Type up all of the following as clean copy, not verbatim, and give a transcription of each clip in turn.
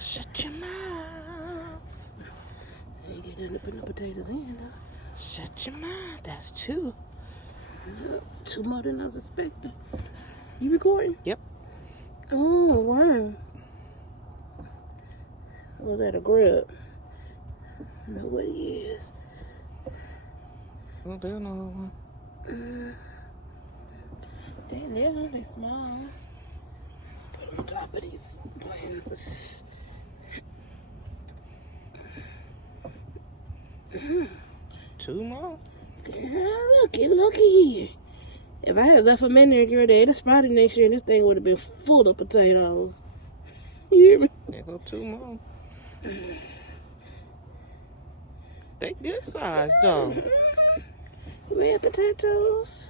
Shut your mouth. Ain't get nothing to put no potatoes in, though. Shut your mouth. That's two. Two more than I was expecting. You recording? Yep. Oh, worm. Was that a grub? I don't know what he is. Oh, there's another one. They little, they small. Put on top of these plants. Two more. Girl, looky here. If I had left them in there, girl, they'd have sprouted next year, and this thing would have been full of potatoes. You hear me? There go two more. They good size though. Red potatoes.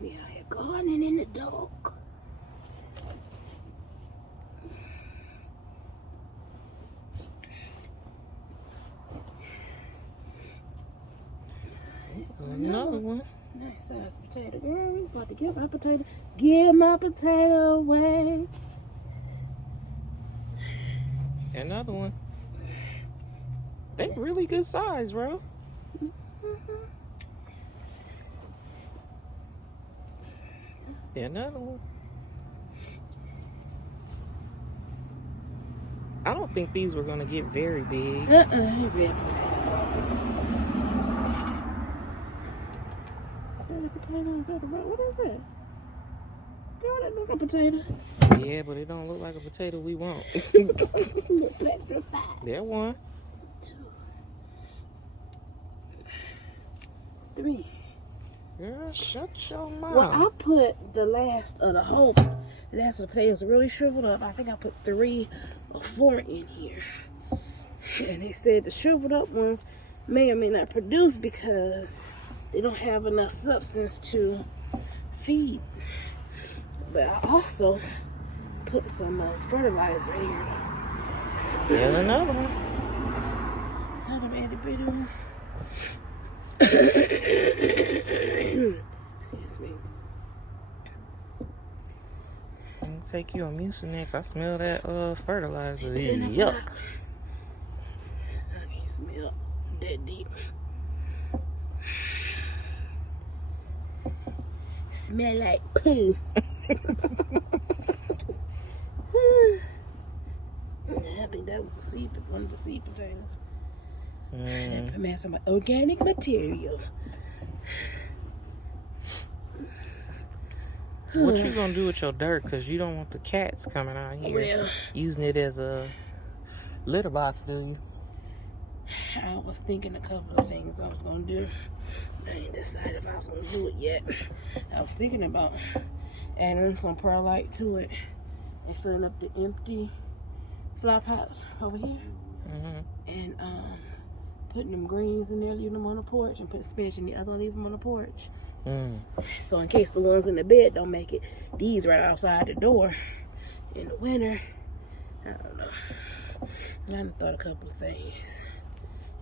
We out here gardening in the dark. Another one. Nice size potato. Girl, we about to give my potato. Give my potato away. Another one. They really good size, bro. Another one. I don't think these were gonna get very big. Red potatoes out there. What is that? Girl, that look like a potato. Yeah, but it don't look like a potato we want. Look petrified. There one. 2, 3. Girl, shut your mouth. Well, I put the last of the potatoes really shriveled up. I think I put 3 or 4 in here. And they said the shriveled up ones may or may not produce because they don't have enough substance to feed. But I also put some fertilizer in here. And another one. Not them itty bitty ones. Excuse me. I'm gonna take you on Mucinex. I smell that fertilizer. It's in the Yuck. box. I can smell that deep. Smell like poo. I think that was one of the seed potatoes. That man some organic material. What you gonna do with your dirt? Cause you don't want the cats coming out here using it as a litter box, do you? I was thinking a couple of things I was gonna do. I ain't decided if I was gonna do it yet. I was thinking about adding some perlite to it and filling up the empty flower pots over here, and putting them greens in there, leaving them on the porch, and put spinach in the other one, leave them on the porch. So in case the ones in the bed don't make it, these right outside the door in the winter. I don't know. I done thought a couple of things.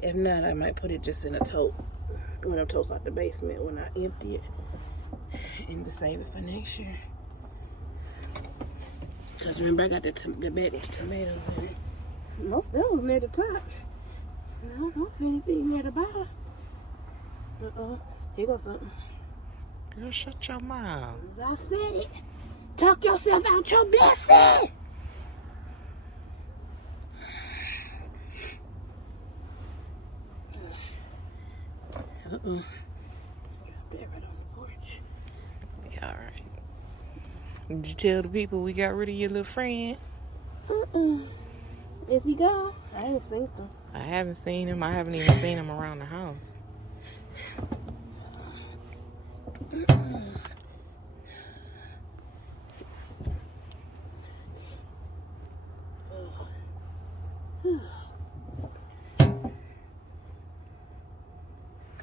If not, I might put it just in a tote. One of them totes out the basement when I empty it, and to save it for next year. Cause remember I got the bag of tomatoes in it. Most of them was near the top. I don't know if anything near the bottom. Here goes something. Girl, shut your mouth. As I said it, talk yourself out your blessing. Drop that right on the porch. Yeah, all right. Did you tell the people we got rid of your little friend? Is he gone? I ain't seen him. I haven't seen him. I haven't even seen him around the house.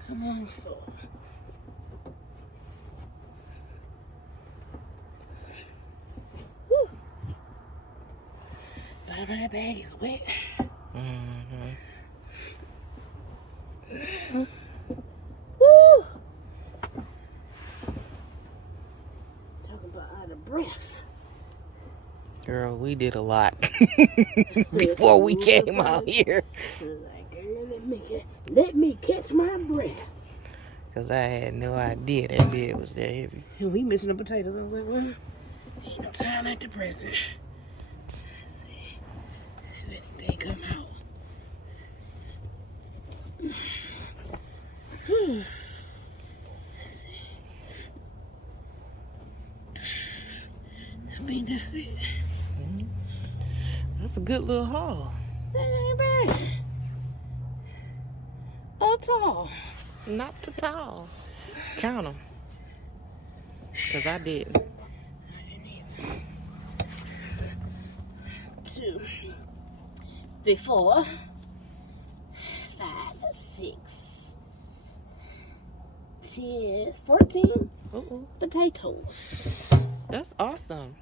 Come on, soul. Whew. But that bag is wet. Woo! Talking about out of breath. Girl, we did a lot before we came out here. Like, girl, let me catch my breath. Because I had no idea that bed was that heavy. And we missing the potatoes. I was like, well, ain't no time like the present. Let's see if anything come out. Let's see. I mean, that's it. That's a good little haul. That ain't bad. At all. Not too tall. Count them. Because I didn't. 2, 3, 4, 5, 6, 10, 14 potatoes. That's awesome.